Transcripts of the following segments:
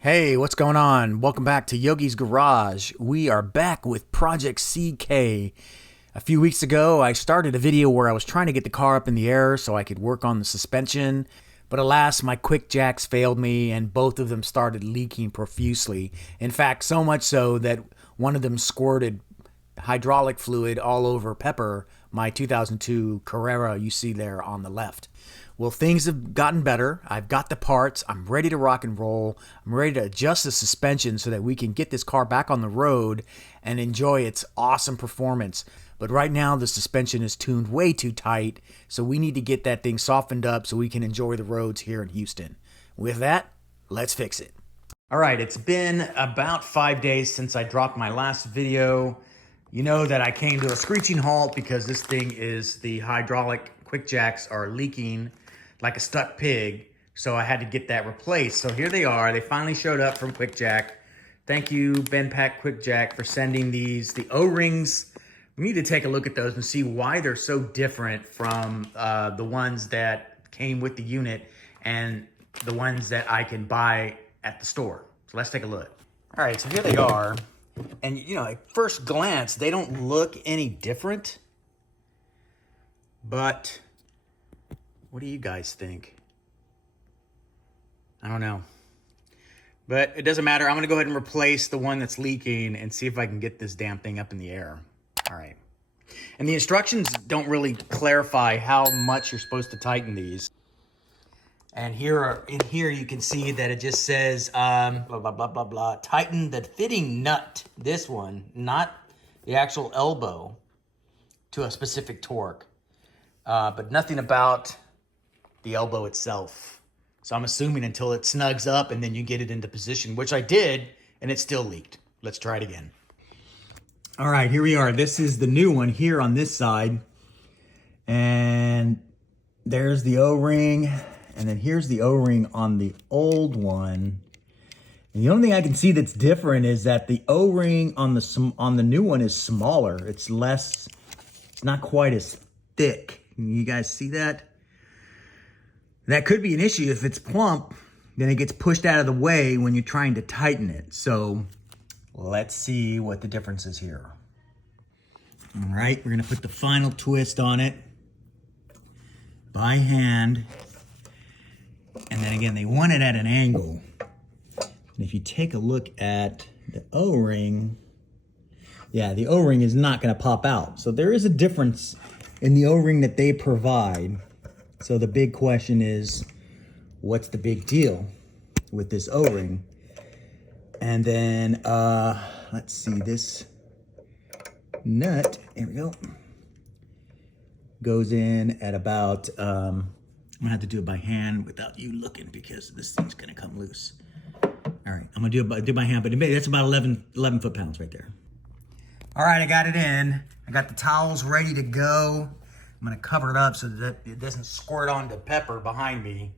Hey, what's going on? Welcome back to Yogi's Garage. We are back with Project CK. A few weeks ago, I started a video where I was trying to get the car up in the air so I could work on the suspension. But alas, my QuickJacks failed me and both of them started leaking profusely. In fact, so much so that one of them squirted hydraulic fluid all over Pepper, my 2002 Carrera you see there on the left. Well, things have gotten better. I've got the parts. I'm ready to rock and roll. I'm ready to adjust the suspension so that we can get this car back on the road and enjoy its awesome performance. But right now, the suspension is tuned way too tight, so we need to get that thing softened up so we can enjoy the roads here in Houston. With that, let's fix it. All right, it's been about 5 days since I dropped my last video. You know that I came to a screeching halt because this thing the hydraulic QuickJacks are leaking like a stuck pig, so I had to get that replaced. So here they are. They finally showed up from QuickJack. Thank you, Ben Pack QuickJack, for sending these. The O-rings, we need to take a look at those and see why they're so different from the ones that came with the unit and the ones that I can buy at the store. So let's take a look. All right, so here they are. And, you know, at first glance, they don't look any different. But what do you guys think? I don't know. But it doesn't matter. I'm going to go ahead and replace the one that's leaking and see if I can get this damn thing up in the air. All right. And the instructions don't really clarify how much you're supposed to tighten these. And in here you can see that it just says blah, blah, blah, blah, blah. Tighten the fitting nut, this one, not the actual elbow, to a specific torque. But nothing about the elbow itself. So I'm assuming until it snugs up and then you get it into position, which I did, and it still leaked. Let's try it again. All right, here we are. This is the new one here on this side. And there's the O-ring. And then here's the O-ring on the old one. And the only thing I can see that's different is that the O-ring on the new one is smaller. It's not quite as thick. You guys see that? That could be an issue. If it's plump, then it gets pushed out of the way when you're trying to tighten it. So let's see what the difference is here. All right, we're gonna put the final twist on it by hand. And then again, they want it at an angle. And if you take a look at the O-ring, yeah, the O-ring is not gonna pop out. So there is a difference in the O-ring that they provide. So the big question is, what's the big deal with this O-ring? And then, let's see, this nut, here we go, goes in at about, I'm gonna have to do it by hand without you looking because this thing's gonna come loose. All right, I'm gonna do it by hand, but that's about 11 foot-pounds right there. All right, I got it in. I got the towels ready to go. I'm gonna cover it up so that it doesn't squirt onto Pepper behind me.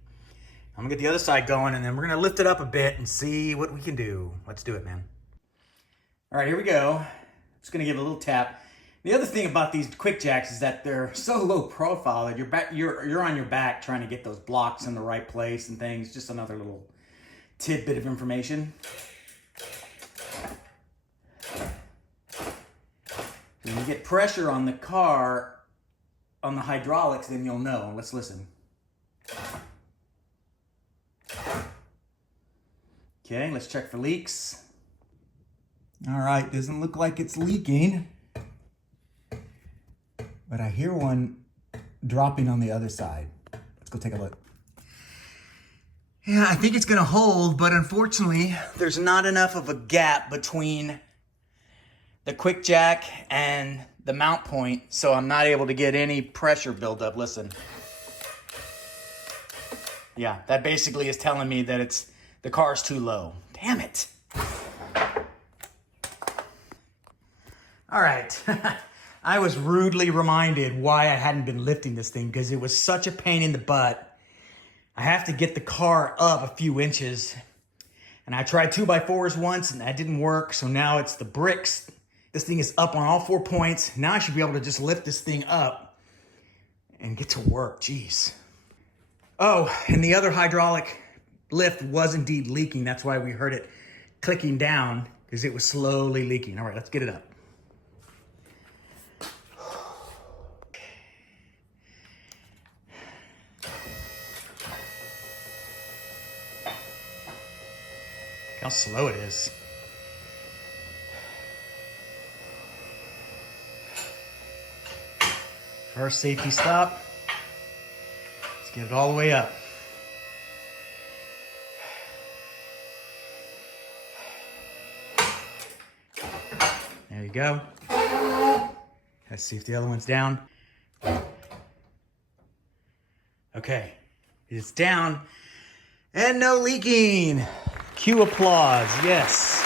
I'm gonna get the other side going and then we're gonna lift it up a bit and see what we can do. Let's do it, man. All right, here we go. Just gonna give it a little tap. The other thing about these QuickJacks is that they're so low profile that you're on your back trying to get those blocks in the right place and things. Just another little tidbit of information. When you get pressure on the car, on the hydraulics, then you'll know. Let's listen. Okay, let's check for leaks. All right, doesn't look like it's leaking, but I hear one dropping on the other side. Let's go take a look. Yeah, I think it's gonna hold, but unfortunately, there's not enough of a gap between the QuickJack and the mount point, so I'm not able to get any pressure buildup. Listen. Yeah, that basically is telling me that the car's too low. Damn it. All right. I was rudely reminded why I hadn't been lifting this thing because it was such a pain in the butt. I have to get the car up a few inches. And I tried 2x4s once and that didn't work, so now it's the bricks. This thing is up on all 4 points. Now I should be able to just lift this thing up and get to work. Jeez. Oh, and the other hydraulic lift was indeed leaking. That's why we heard it clicking down, because it was slowly leaking. All right, let's get it up. How slow it is. First safety stop. Let's get it all the way up. There you go. Let's see if the other one's down. Okay, it's down and no leaking. Cue applause, yes.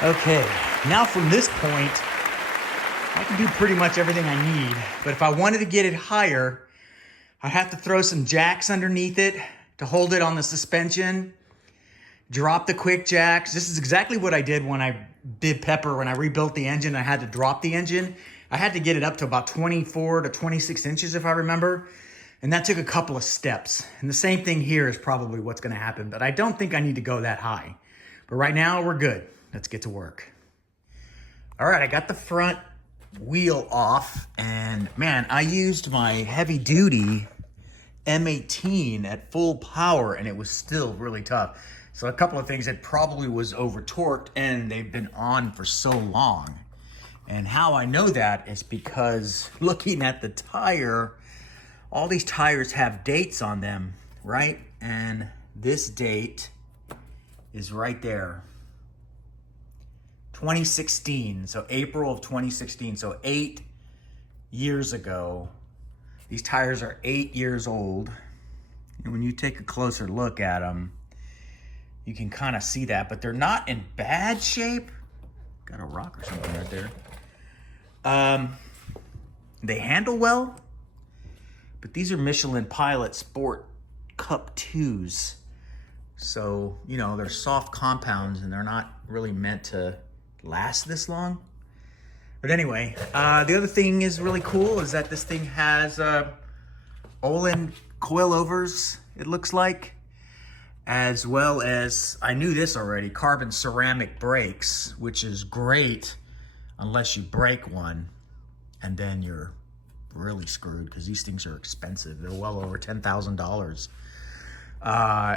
Okay, now from this point, I can do pretty much everything I need, but if I wanted to get it higher, I'd have to throw some jacks underneath it to hold it on the suspension, drop the QuickJacks. This is exactly what I did when I did Pepper. When I rebuilt the engine, I had to drop the engine. I had to get it up to about 24 to 26 inches, if I remember. And that took a couple of steps. And the same thing here is probably what's gonna happen, but I don't think I need to go that high. But right now, we're good. Let's get to work. All right, I got the front wheel off, and man, I used my heavy duty M18 at full power, and it was still really tough. So a couple of things, it probably was over torqued, and they've been on for so long. And how I know that is because looking at the tire, all these tires have dates on them, right? And this date is right there. 2016, so April of 2016, so 8 years ago. These tires are 8 years old. And when you take a closer look at them, you can kind of see that, but they're not in bad shape. Got a rock or something right there. They handle well, but these are Michelin Pilot Sport Cup 2s. So, you know, they're soft compounds and they're not really meant to last this long. But anyway, the other thing is really cool is that this thing has Olin coilovers, it looks like, as well as, I knew this already, carbon ceramic brakes, which is great unless you break one, and then you're really screwed because these things are expensive. They're well over $10,000.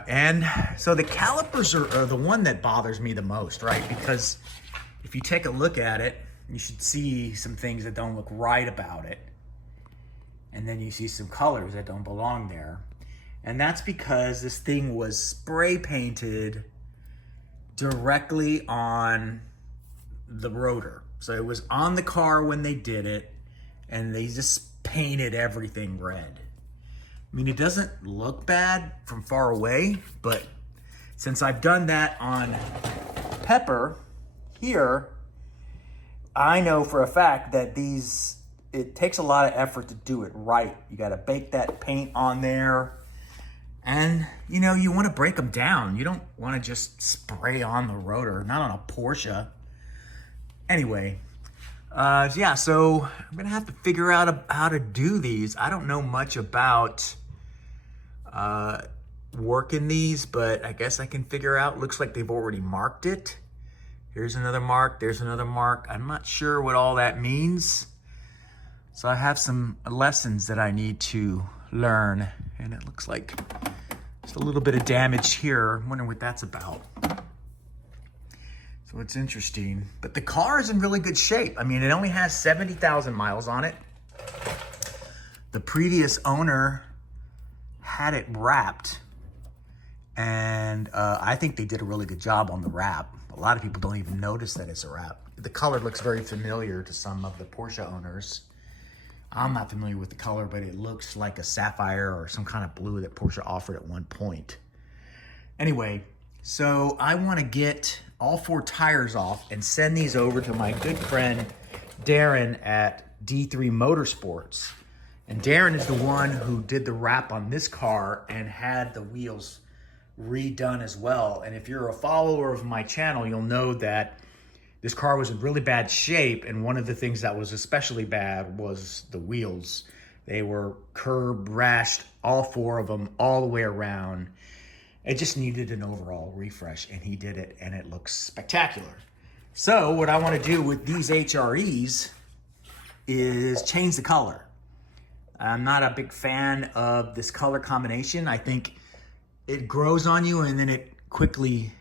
And so the calipers are the one that bothers me the most, right? Because if you take a look at it, you should see some things that don't look right about it. And then you see some colors that don't belong there. And that's because this thing was spray painted directly on the rotor. So it was on the car when they did it, and they just painted everything red. I mean, it doesn't look bad from far away, but since I've done that on Pepper here, I know for a fact that it takes a lot of effort to do it right. You got to bake that paint on there, and you know, you want to break them down. You don't want to just spray on the rotor, not on a Porsche. Anyway, yeah, so I'm gonna have to figure out how to do these. I don't know much about working these, but I guess I can figure out. Looks like they've already marked it. Here's another mark, there's another mark. I'm not sure what all that means. So I have some lessons that I need to learn, and it looks like just a little bit of damage here. I'm wondering what that's about. So it's interesting, but the car is in really good shape. I mean, it only has 70,000 miles on it. The previous owner had it wrapped, and I think they did a really good job on the wrap. A lot of people don't even notice that it's a wrap. The color looks very familiar to some of the Porsche owners. I'm not familiar with the color, but it looks like a sapphire or some kind of blue that Porsche offered at one point. Anyway, so I want to get all 4 tires off and send these over to my good friend Darren at D3 Motorsports. And Darren is the one who did the wrap on this car and had the wheels redone as well. And if you're a follower of my channel, you'll know that this car was in really bad shape, and one of the things that was especially bad was the wheels. They were curb rashed, all 4 of them, all the way around. It just needed an overall refresh, and he did it, and it looks spectacular. So what I want to do with these HREs is change the color. I'm not a big fan of this color combination. I think it grows on you and then it quickly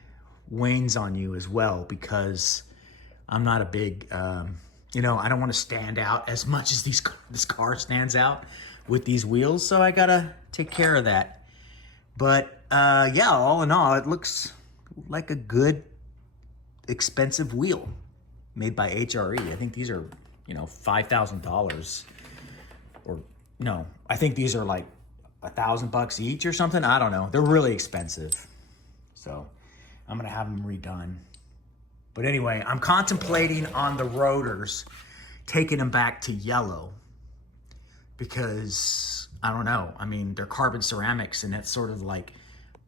wanes on you as well, because I'm not a big, you know, I don't want to stand out as much as this car stands out with these wheels. So I gotta take care of that. But yeah, all in all, it looks like a good, expensive wheel made by HRE. I think these are, you know, $5,000, or no, I think these are like $1,000 each or something. I don't know. They're really expensive. So I'm gonna have them redone. But anyway, I'm contemplating on the rotors, taking them back to yellow, because I don't know. I mean, they're carbon ceramics, and that's sort of like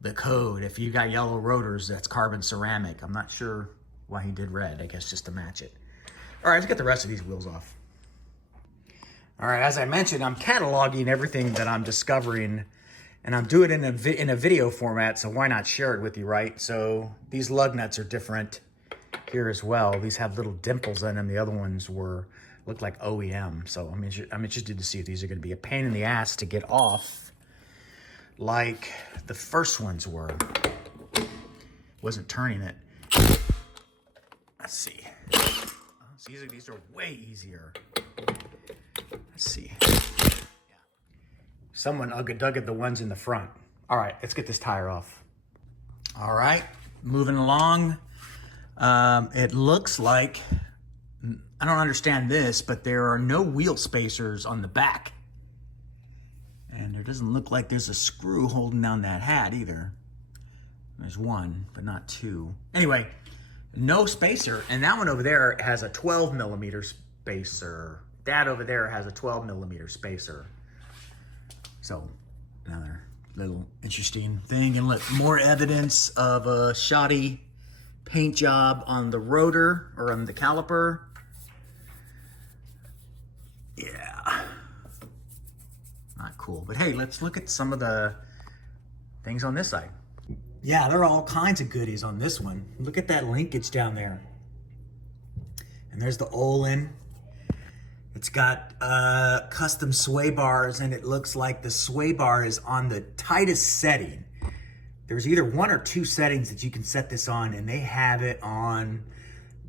the code. If you got yellow rotors, that's carbon ceramic. I'm not sure why he did red, I guess just to match it. All right, let's get the rest of these wheels off. All right, as I mentioned, I'm cataloging everything that I'm discovering, and I'm doing it in a video format, so why not share it with you, right? So these lug nuts are different here as well. These have little dimples in them. The other ones look like OEM. So I'm interested to see if these are gonna be a pain in the ass to get off like the first ones were. Wasn't turning it. Let's see. These are way easier. Let's see. Yeah. Someone dug at the ones in the front. All right, let's get this tire off. All right, moving along. It looks like, I don't understand this, but there are no wheel spacers on the back. And there doesn't look like there's a screw holding down that hat either. There's one, but not two. Anyway, no spacer. And that one over there has a 12mm spacer. That over there has a 12mm spacer. So another little interesting thing. And look, more evidence of a shoddy paint job on the rotor, or on the caliper. Yeah, not cool. But hey, let's look at some of the things on this side. Yeah, there are all kinds of goodies on this one. Look at that linkage down there. And there's the Olin. It's got custom sway bars, and it looks like the sway bar is on the tightest setting. There's either one or two settings that you can set this on, and they have it on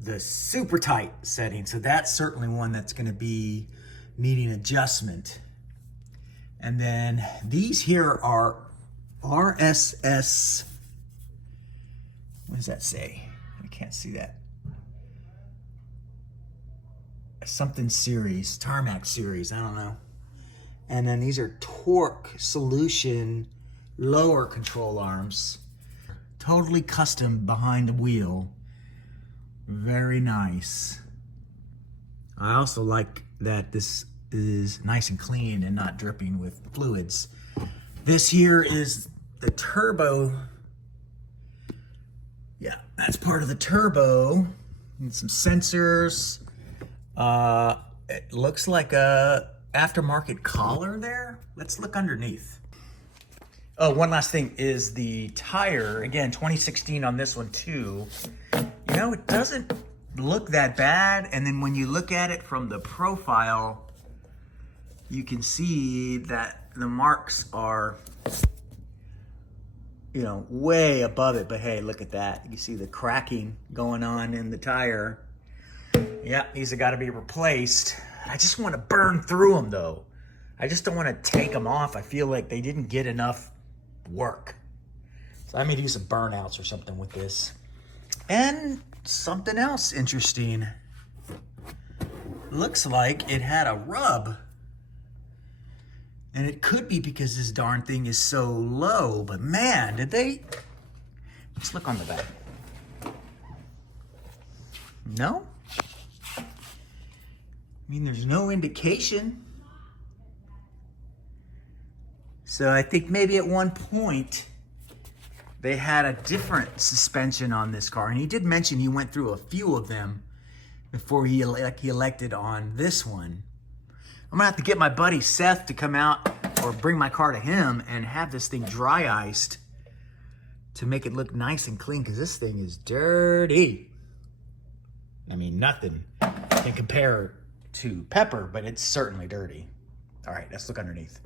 the super tight setting. So that's certainly one that's gonna be needing adjustment. And then these here are RSS, what does that say? I can't see that. Something series, Tarmac series, I don't know. And then these are Torque Solution lower control arms. Totally custom behind the wheel. Very nice. I also like that this is nice and clean and not dripping with fluids. This here is the turbo. Yeah, that's part of the turbo. And some sensors. It looks like a aftermarket collar there. Let's look underneath. Oh, one last thing is the tire. Again, 2016 on this one too. You know, it doesn't look that bad. And then when you look at it from the profile, you can see that the marks are, you know, way above it. But hey, look at that. You see the cracking going on in the tire. Yeah, these have got to be replaced. I just want to burn through them though. I just don't want to take them off. I feel like they didn't get enough work. So I may do some burnouts or something with this. And something else interesting. Looks like it had a rub. And it could be because this darn thing is so low, but man, did they... Let's look on the back. No? I mean, there's no indication. So I think maybe at one point they had a different suspension on this car. And he did mention he went through a few of them before he elected on this one. I'm gonna have to get my buddy Seth to come out or bring my car to him and have this thing dry iced to make it look nice and clean, because this thing is dirty. I mean, nothing can compare to Pepper, but it's certainly dirty. All right, let's look underneath.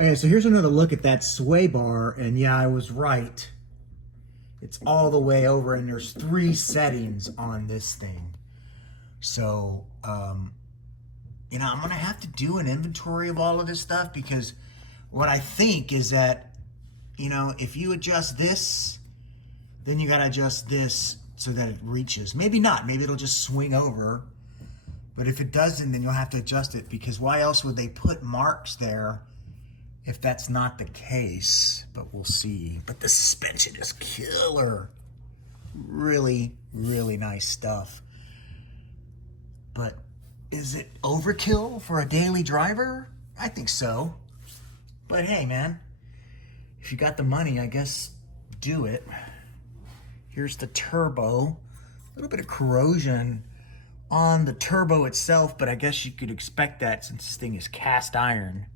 Okay, so here's another look at that sway bar, and yeah, I was right. It's all the way over, and there's 3 settings on this thing. So, you know, I'm gonna have to do an inventory of all of this stuff, because what I think is that, you know, if you adjust this, then you gotta adjust this so that it reaches. Maybe not, maybe it'll just swing over. But if it doesn't, then you'll have to adjust it, because why else would they put marks there if that's not the case? But we'll see. But the suspension is killer. Really, really nice stuff. But is it overkill for a daily driver? I think so. But hey, man, if you got the money, I guess do it. Here's the turbo. A little bit of corrosion on the turbo itself, but I guess you could expect that since this thing is cast iron.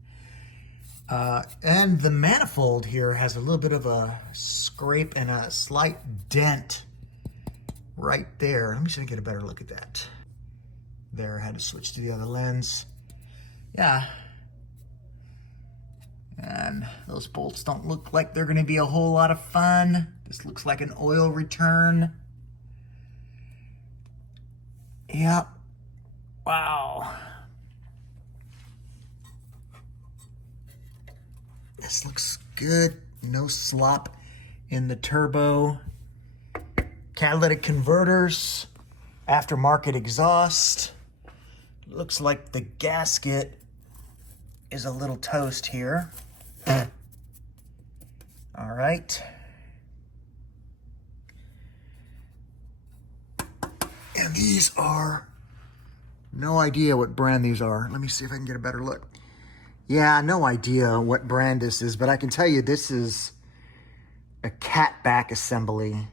And the manifold here has a little bit of a scrape and a slight dent right there. Let me see if I can get a better look at that. There, I had to switch to the other lens. Yeah. And those bolts don't look like they're gonna be a whole lot of fun. This looks like an oil return. Yep. Wow. This looks good. No slop in the turbo. Catalytic converters. Aftermarket exhaust. Looks like the gasket is a little toast here. All right. And these are, no idea what brand these are. Let me see if I can get a better look. Yeah, no idea what brand this is, but I can tell you this is a cat back assembly,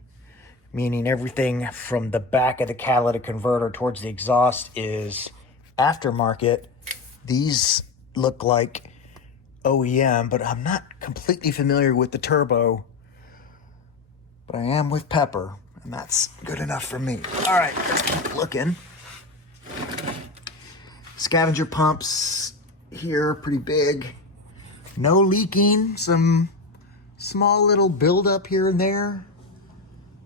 meaning everything from the back of the catalytic converter towards the exhaust is aftermarket. These look like OEM, but I'm not completely familiar with the turbo, but I am with Pepper, and that's good enough for me. All right, let's keep looking. Scavenger pumps here, pretty big. No leaking, some small little buildup here and there,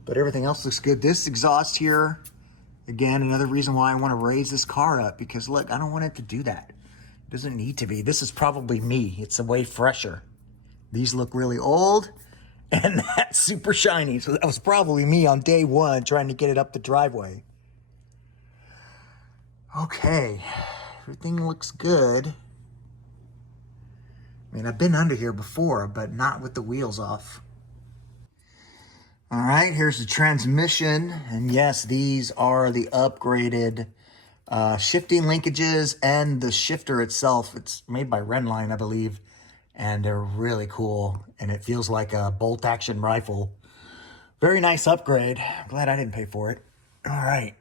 but everything else looks good. This exhaust here, again, another reason why I want to raise this car up, because look, I don't want it to do that. It doesn't need to be. This is probably me. It's way fresher. These look really old, and that's super shiny. So that was probably me on day one trying to get it up the driveway. Okay, everything looks good. I mean, I've been under here before, but not with the wheels off. All right, here's the transmission. And yes, these are the upgraded shifting linkages and the shifter itself. It's made by Renline, I believe. And they're really cool. And it feels like a bolt action rifle. Very nice upgrade. I'm glad I didn't pay for it. All right.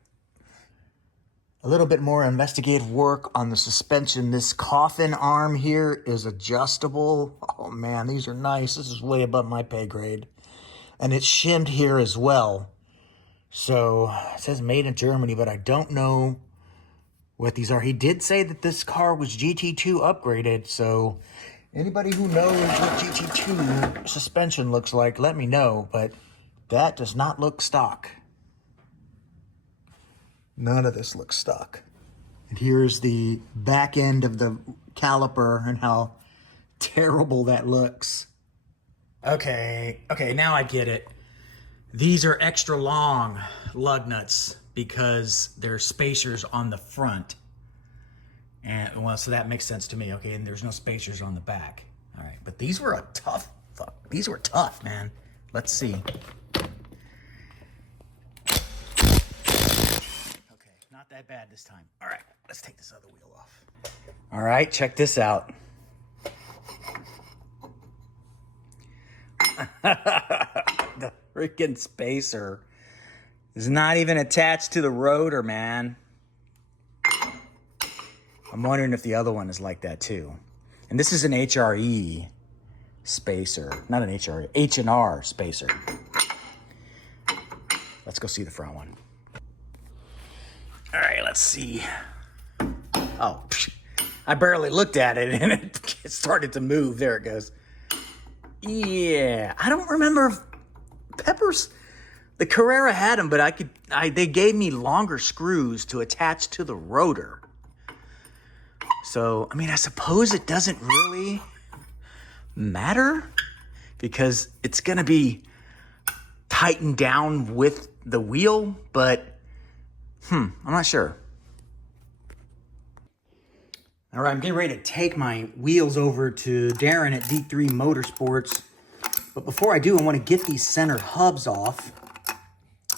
A little bit more investigative work on the suspension. This coffin arm here is adjustable. Oh man, these are nice. This is way above my pay grade. And it's shimmed here as well. So it says made in Germany, but I don't know what these are. He did say that this car was GT2 upgraded. So anybody who knows what GT2 suspension looks like, let me know. But that does not look stock. None of this looks stock. And here's the back end of the caliper and how terrible that looks. Okay, now I get it. These are extra long lug nuts because they're spacers on the front. And well, so that makes sense to me. Okay, and there's no spacers on the back. All right, but these were these were tough, man. Let's see. Not that bad this time. All right, let's take this other wheel off. All right, check this out. The freaking spacer is not even attached to the rotor, man. I'm wondering if the other one is like that too. And this is an HRE. spacer. Not an HR, H&R spacer. Let's go see the front one. All right, let's see. Oh, I barely looked at it and it started to move. There it goes. Yeah, I don't remember if Peppers, the Carrera had them, but they gave me longer screws to attach to the rotor. So, I mean, I suppose it doesn't really matter because it's going to be tightened down with the wheel, but I'm not sure. All right, I'm getting ready to take my wheels over to Darren at D3 Motorsports. But before I do, I want to get these center hubs off.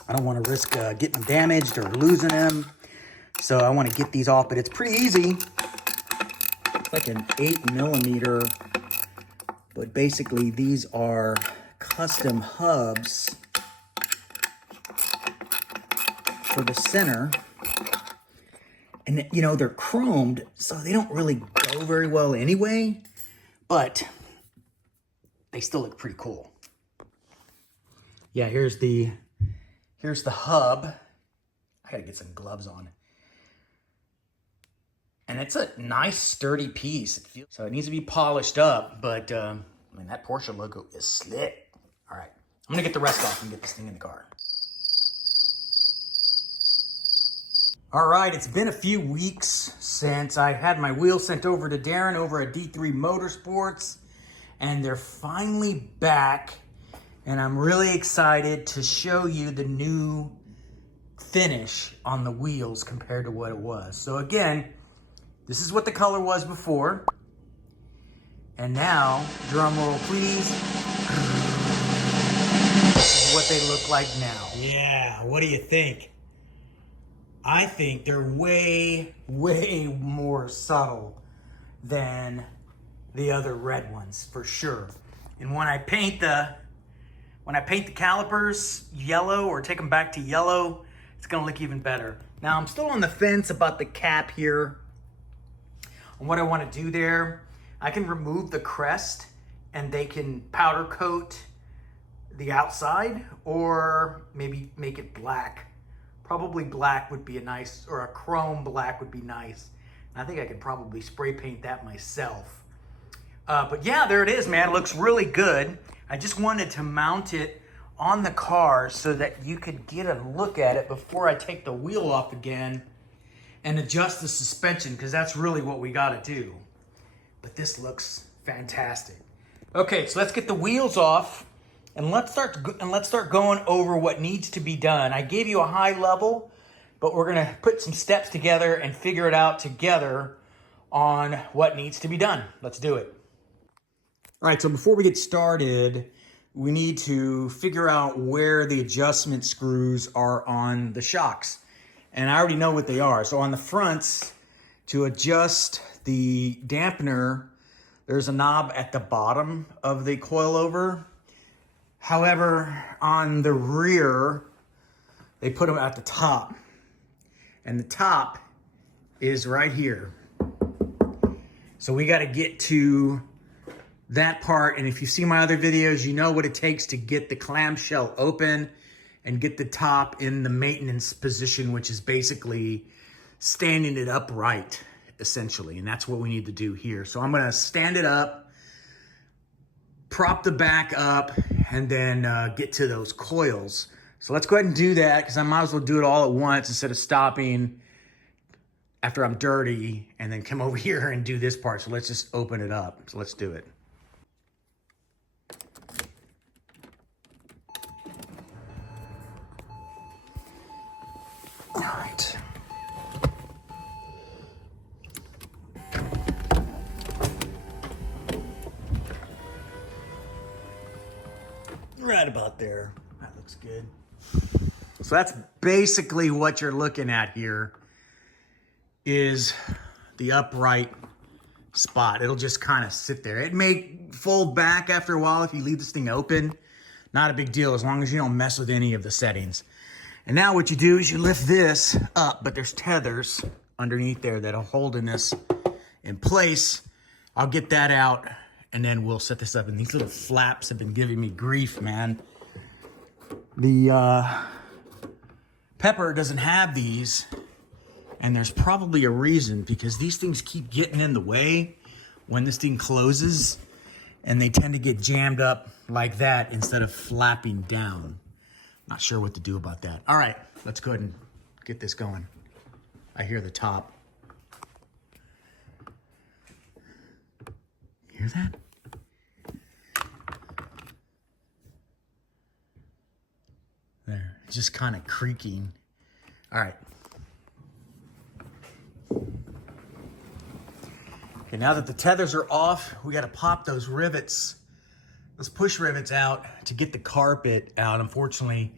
I don't want to risk getting them damaged or losing them. So I want to get these off, but it's pretty easy. It's like an 8mm, but basically these are custom hubs for the center. And, you know, they're chromed, so they don't really go very well anyway, but they still look pretty cool. Yeah, here's the hub. I gotta get some gloves on. And it's a nice, sturdy piece. So it needs to be polished up, but I mean, that Porsche logo is slick. All right, I'm gonna get the rest off and get this thing in the car. All right, it's been a few weeks since I had my wheels sent over to Darren over at D3 Motorsports, and they're finally back, and I'm really excited to show you the new finish on the wheels compared to what it was. So again, this is what the color was before, and now, drum roll please, this is what they look like now. Yeah, what do you think? I think they're way, way more subtle than the other red ones, for sure. And when I paint the calipers yellow or take them back to yellow, it's gonna look even better. Now I'm still on the fence about the cap here and what I want to do there. I can remove the crest and they can powder coat the outside or maybe make it black. Probably black would be a nice, or a chrome black would be nice. I think I could probably spray paint that myself. But yeah, there it is, man. It looks really good. I just wanted to mount it on the car so that you could get a look at it before I take the wheel off again and adjust the suspension, because that's really what we got to do. But this looks fantastic. Okay, so let's get the wheels off. And let's start going over what needs to be done. I gave you a high level, but we're gonna put some steps together and figure it out together on what needs to be done. Let's do it. All right, so before we get started, we need to figure out where the adjustment screws are on the shocks. And I already know what they are. So on the fronts, to adjust the dampener, there's a knob at the bottom of the coilover. However, on the rear, they put them at the top. And the top is right here. So we got to get to that part. And if you see my other videos, you know what it takes to get the clamshell open and get the top in the maintenance position, which is basically standing it upright, essentially. And that's what we need to do here. So I'm going to stand it up, prop the back up, and then get to those coils. So let's go ahead and do that, because I might as well do it all at once instead of stopping after I'm dirty and then come over here and do this part. So let's just open it up. So let's do it. All right. Right about there. That looks good. So that's basically what you're looking at here, is the upright spot. It'll just kind of sit there. It may fold back after a while if you leave this thing open. Not a big deal as long as you don't mess with any of the settings. And now what you do is you lift this up, but there's tethers underneath there that'll hold this in place. I'll get that out and then we'll set this up. And these little flaps have been giving me grief, man. The Pepper doesn't have these, and there's probably a reason, because these things keep getting in the way when this thing closes, and they tend to get jammed up like that instead of flapping down. Not sure what to do about that. All right, let's go ahead and get this going. I hear the top. Hear that? There, it's just kind of creaking. All right. Okay, now that the tethers are off, we got to pop those rivets, those push rivets out to get the carpet out. Unfortunately,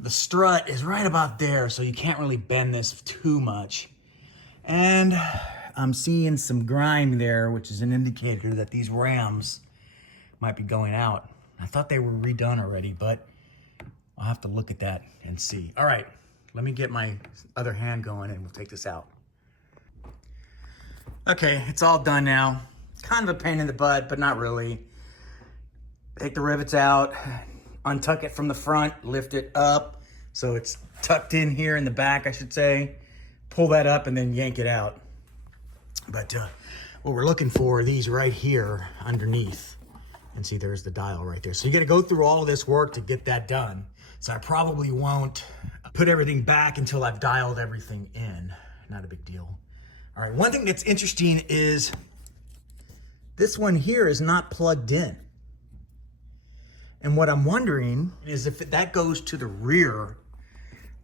the strut is right about there, so you can't really bend this too much. And I'm seeing some grime there, which is an indicator that these rams might be going out. I thought they were redone already, but I'll have to look at that and see. All right, let me get my other hand going and we'll take this out. Okay, it's all done now. Kind of a pain in the butt, but not really. Take the rivets out, untuck it from the front, lift it up so it's tucked in here in the back, I should say. Pull that up and then yank it out. But what we're looking for are these right here underneath. And see, there's the dial right there. So you got to go through all of this work to get that done. So I probably won't put everything back until I've dialed everything in. Not a big deal. All right, one thing that's interesting is this one here is not plugged in. And what I'm wondering is if that goes to the rear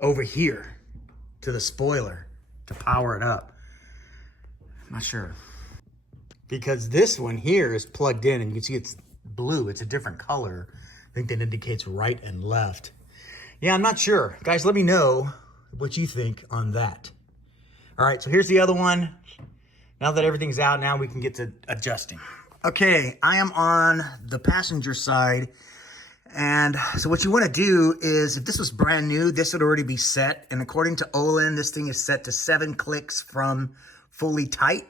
over here, to the spoiler, to power it up. I'm not sure. Because this one here is plugged in, and you can see it's blue. It's a different color. I think that indicates right and left. Yeah, I'm not sure. Guys, let me know what you think on that. All right, so here's the other one. Now that everything's out, now we can get to adjusting. Okay, I am on the passenger side. And so what you want to do is, if this was brand new, this would already be set. And according to Olin, this thing is set to 7 clicks from fully tight.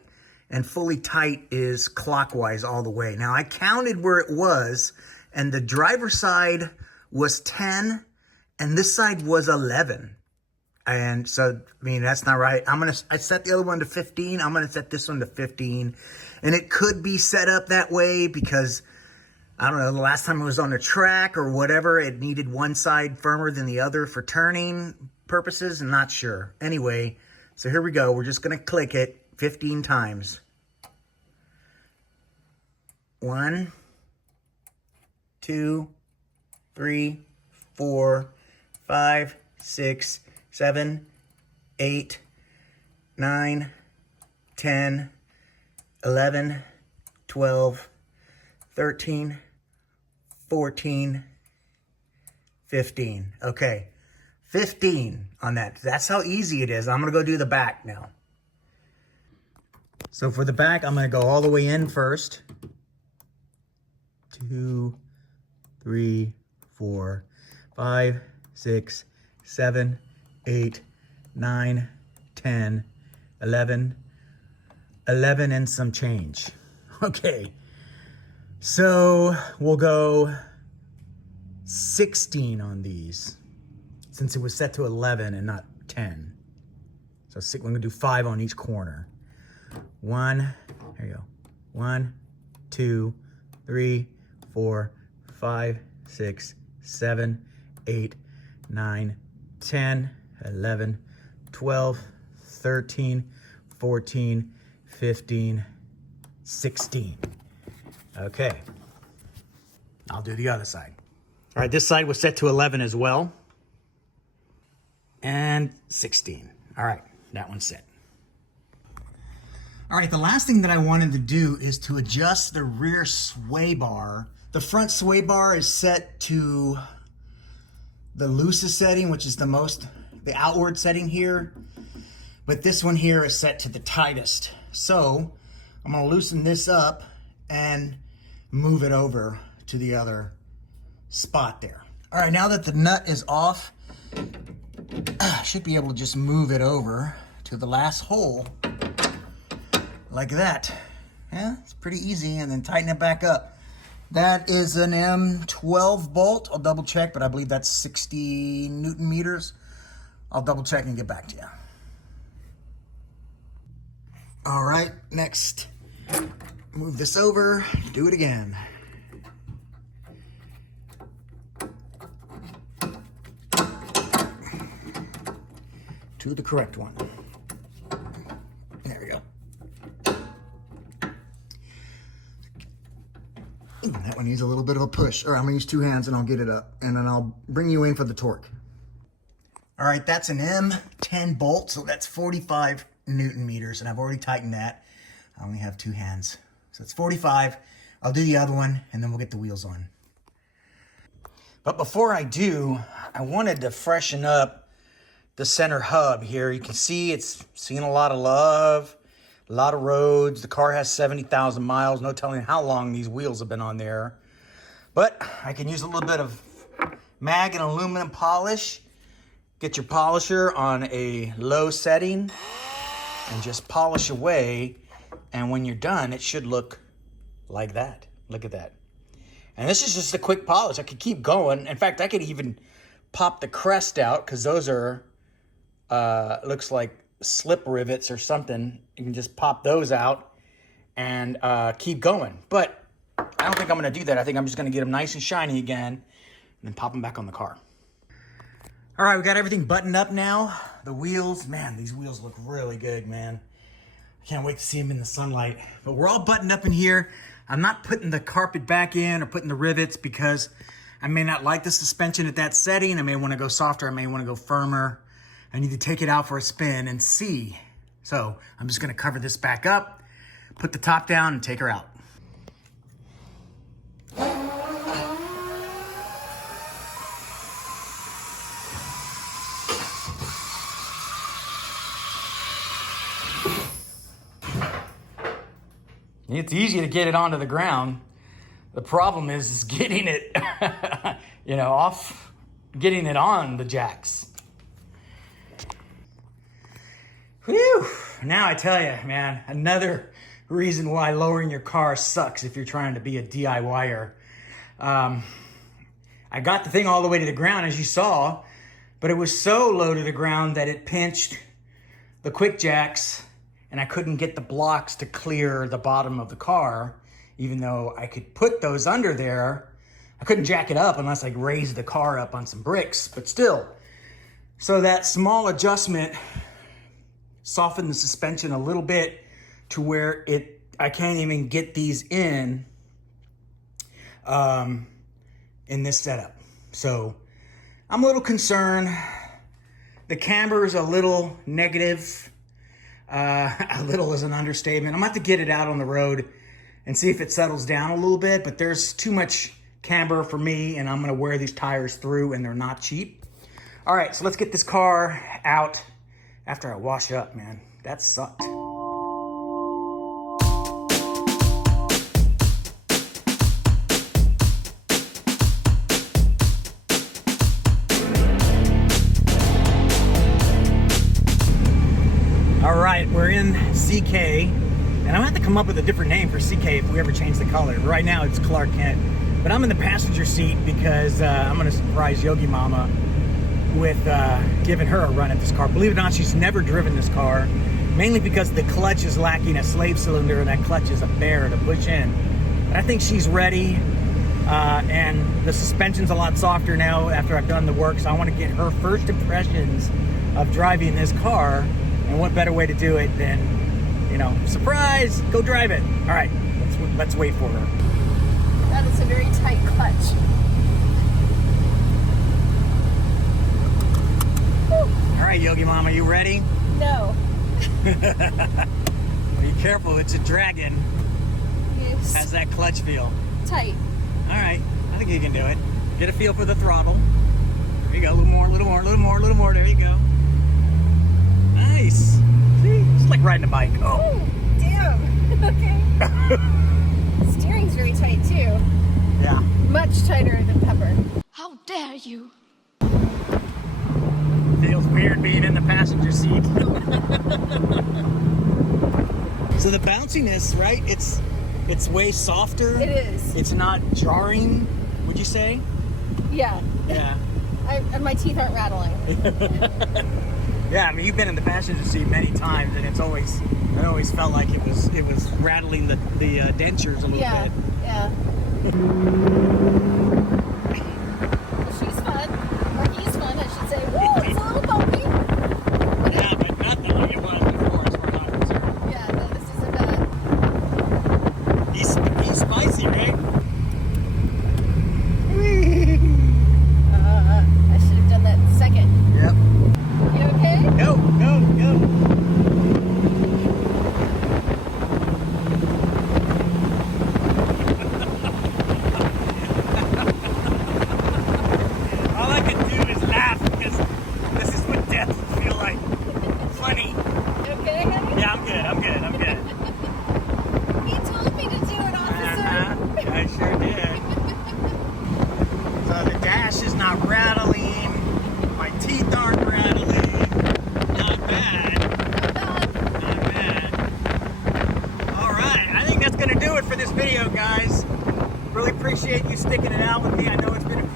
And fully tight is clockwise all the way. Now, I counted where it was, and the driver's side was 10, and this side was 11. And so, I mean, that's not right. I set the other one to 15. I'm going to set this one to 15. And it could be set up that way because, I don't know, the last time it was on the track or whatever, it needed one side firmer than the other for turning purposes. I'm not sure. Anyway, so here we go. We're just going to click it 15 times. 1, 2, 3, 4, 5, 6, 7, 8, 9, 10, 11, 12, 13, 14, 15. Okay, 15 on that. That's how easy it is. I'm going to go do the back now. So for the back, I'm going to go all the way in first. 2, 3, 4, 5, 6, 7, 8, 9, 10, 11 and some change. Okay, so we'll go 16 on these since it was set to 11 and not 10. So we're gonna do 5 on each corner. 1, there you go. 1, 2, 3, 4, 5, 6, 7, 8, 9, 10, 11, 12, 13, 14, 15, 16. Okay. I'll do the other side. All right, this side was set to 11 as well. And 16. All right, that one's set. All right, the last thing that I wanted to do is to adjust the rear sway bar. The front sway bar is set to the loosest setting, which is the outward setting here. But this one here is set to the tightest. So I'm gonna loosen this up and move it over to the other spot there. All right, now that the nut is off, I should be able to just move it over to the last hole like that. Yeah, it's pretty easy, and then tighten it back up. That is an M12 bolt. I'll double check, but I believe that's 60 Newton meters. I'll double check and get back to you. All right, next, move this over, do it again. To the correct one. There we go. Ooh, that one needs a little bit of a push. All right, I'm gonna use 2 hands and I'll get it up, and then I'll bring you in for the torque. All right, that's an M10 bolt, so that's 45 Newton meters, and I've already tightened that. I only have 2 hands, so it's 45. I'll do the other one, and then we'll get the wheels on. But before I do, I wanted to freshen up the center hub here. You can see it's seen a lot of love, a lot of roads. The car has 70,000 miles. No telling how long these wheels have been on there. But I can use a little bit of mag and aluminum polish. Get your polisher on a low setting and just polish away. And when you're done, it should look like that. Look at that. And this is just a quick polish. I could keep going. In fact, I could even pop the crest out, because those are, looks like slip rivets or something. You can just pop those out and keep going. But I don't think I'm going to do that. I think I'm just going to get them nice and shiny again and then pop them back on the car. All right, we got everything buttoned up now. The wheels, man, these wheels look really good, man. I can't wait to see them in the sunlight. But we're all buttoned up in here. I'm not putting the carpet back in or putting the rivets because I may not like the suspension at that setting. I may want to go softer. I may want to go firmer. I need to take it out for a spin and see. So I'm just going to cover this back up, put the top down, and take her out. It's easy to get it onto the ground. The problem is getting it, off, getting it on the jacks. Whew. Now I tell you, man, another reason why lowering your car sucks if you're trying to be a DIYer. I got the thing all the way to the ground, as you saw, but it was so low to the ground that it pinched the QuickJacks, and I couldn't get the blocks to clear the bottom of the car, even though I could put those under there. I couldn't jack it up unless I raised the car up on some bricks, but still. So that small adjustment softened the suspension a little bit to where I can't even get these in this setup. So I'm a little concerned. The camber is a little negative. A little is an understatement. I'm gonna have to get it out on the road and see if it settles down a little bit, but there's too much camber for me, and I'm gonna wear these tires through, and they're not cheap. All right, so let's get this car out after I wash up, man. That sucked. All right, we're in CK, and I'm gonna have to come up with a different name for CK if we ever change the color. Right now it's Clark Kent, but I'm in the passenger seat because I'm gonna surprise Yogi Mama with giving her a run at this car. Believe it or not, she's never driven this car, mainly because the clutch is lacking a slave cylinder, and that clutch is a bear to push in. But I think she's ready, and the suspension's a lot softer now after I've done the work, so I wanna get her first impressions of driving this car. And what better way to do it than, surprise, go drive it. All right, let's wait for her. That is a very tight clutch. All right, Yogi Mama, you ready? No. Be careful, it's a dragon. Yes. How's that clutch feel? Tight. All right, I think you can do it. Get a feel for the throttle. There you go, a little more, a little more, a little more, a little more, there you go. Nice. See? It's like riding a bike. Oh, damn. Okay. Steering's very tight too. Yeah. Much tighter than Pepper. How dare you? Feels weird being in the passenger seat. So the bounciness, right? It's way softer. It is. It's not jarring, would you say? Yeah. Yeah. And my teeth aren't rattling. Yeah, I mean, you've been in the passenger seat many times, and I always felt like it was rattling the dentures a little Yeah. bit. Yeah. She's fun. Or he's fun, I should say. Woo, it's a little bumpy. Yeah, but nothing like it was before, as far as I'm concerned. Yeah, no, this isn't bad. He's spicy, right? I should have done that second. Yep. You okay? Go. All I can do is laugh because this is what death would feel like. Funny. You okay, honey? Yeah, I'm good. He told me to do it, officer. I sure did. So the dash is not rattling. My teeth aren't rattling. Not bad. Not bad. All right. I think that's going to do it for this video, guys. Really appreciate you sticking it out with me. I know it's been a